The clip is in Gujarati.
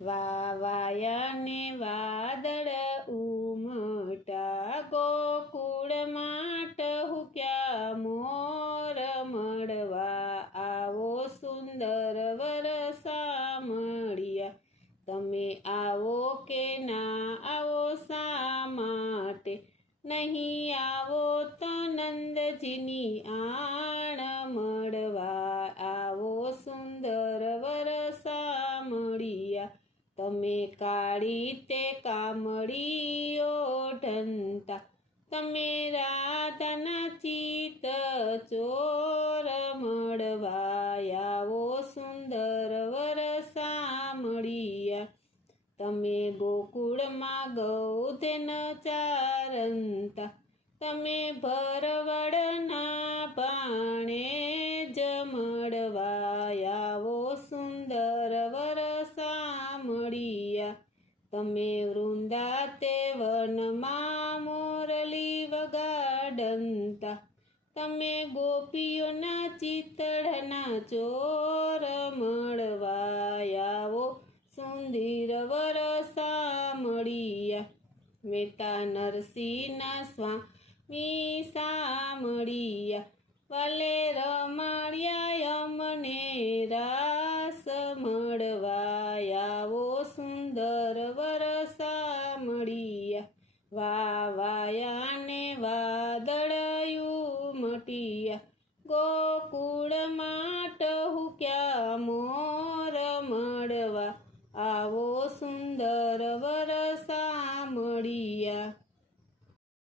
વાવાયાને વાદળ ઉમટા, ગોકુળમાં ટહુક્યા મોર મળવા. આવો સુંદર વરસા મળ્યા તમે આવો કે ના આવો શા માટે? નહીં આવો તો નંદજીની આણ તમે કાળી તે કામળીઓ ઢંતા તમે રાધાના ચિત ચોર મળવાયાઓ સુંદર વરસા મળ્યા તમે ગોકુળમાં ગૌધન ચારંતા. તમે ભરવડના તમે વૃંદા તે વનમાં મોરલી વગાડંતા. તમે ગોપીઓના ચિતળના ચોર મળવાયાઓ સુંદીર વરસા મળ્યા. મેતા નરસિંહના સ્વામી સામળિયા વાલે રમાડ્યા અમને રાસ સુંદર વરસા મળ્યા વાવાયા ને વાદળયું મટિયા હું ક્યાં મોર મળવા. આવો